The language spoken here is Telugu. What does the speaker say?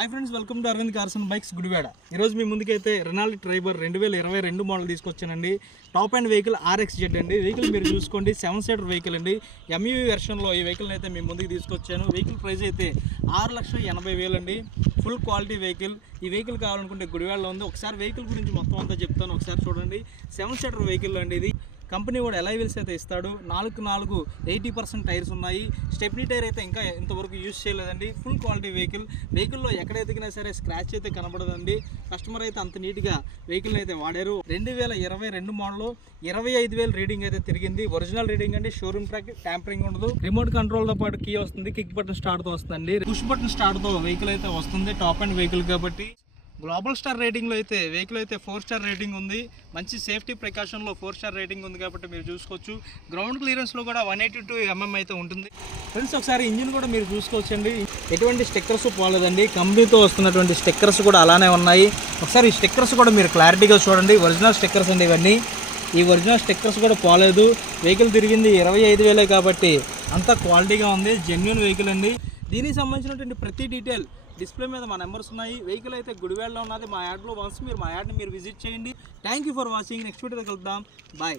Hi friends, welcome to Aravind cars and bikes Gudivada. ఈరోజు మీ ముందుకైతే రెనాల్డ్ ట్రైబర్ 2022 మోడల్ తీసుకొచ్చానండి. టాప్ అండ్ వెహికల్ RXZ అండి. వెహికల్ మీరు చూసుకోండి, 7 సీటర్ వెహికల్ అండి. MUV వెర్షన్లో ఈ వెహికల్ని అయితే మీ ముందుకు తీసుకొచ్చాను. వెహికల్ ప్రైస్ అయితే 6,80,000 అండి. Full quality vehicle. ఈ వెహికల్ కావాలనుకుంటే గుడివాడలో ఉంది. ఒకసారి వెహికల్ గురించి మొత్తం అంతా చెప్తాను, ఒకసారి చూడండి. 7 సీటర్ వెహికల్ అండి ఇది. కంపెనీ కూడా ఎలా వీల్స్ అయితే ఇస్తాడు. 4 80% టైర్స్ ఉన్నాయి. స్టెప్నీ టైర్ అయితే ఇంకా ఇంతవరకు యూజ్ చేయలేదండి. Full quality vehicle. వెహికల్లో ఎక్కడ ఎదిగినా సరే స్క్రాచ్ అయితే కనబడదండి. కస్టమర్ అయితే అంత నీట్గా వెహికల్ని అయితే వాడారు. 2022 మోడల్ 25,000 రీడింగ్ అయితే తిరిగింది. ఒరిజినల్ రీడింగ్ అండి. షోరూమ్ ట్రాక్, ట్యాంపరింగ్ ఉండదు. రిమోట్ కంట్రోల్తో పాటు కీ వస్తుంది. కిక్ బటన్ స్టార్ట్తో వస్తుందండి. పుష్ బటన్ స్టార్ట్తో వెహికల్ అయితే వస్తుంది. టాప్ అండ్ వెహికల్ కాబట్టి గ్లోబల్ స్టార్ రేటింగ్లో అయితే వెహికల్ అయితే 4 స్టార్ రేటింగ్ ఉంది. మంచి సేఫ్టీ ప్రికాషన్లో 4 స్టార్ రేటింగ్ ఉంది కాబట్టి మీరు చూసుకోవచ్చు. గ్రౌండ్ క్లియరెన్స్లో కూడా 182 mm అయితే ఉంటుంది. ఫ్రెండ్స్, ఒకసారి ఇంజిన్ కూడా మీరు చూసుకోవచ్చండి. ఎటువంటి స్టిక్కర్స్ పోలేదండి. కంపెనీతో వస్తున్నటువంటి స్టిక్కర్స్ కూడా అలానే ఉన్నాయి. ఒకసారి ఈ స్టిక్కర్స్ కూడా మీరు క్లారిటీగా చూడండి. ఒరిజినల్ స్టిక్కర్స్ అండి ఇవన్నీ. ఈ ఒరిజినల్ స్టిక్కర్స్ కూడా పోలేదు. వెహికల్ తిరిగింది 25,000 కాబట్టి అంత క్వాలిటీగా ఉంది. జెన్యూన్ వెహికల్ అండి. దీనికి సంబంధించినటువంటి ప్రతి డీటెయిల్ డిస్ప్లే మీద మా నెంబర్స్ ఉన్నాయి. వెహికల్ అయితే గుడివాడలో ఉన్నది. మా యాడ్లో వన్స్ మీరు మా యాడ్ని విజిట్ చేయండి. Thank you for watching. Next వీడియోలో కలుద్దాం. బాయ్.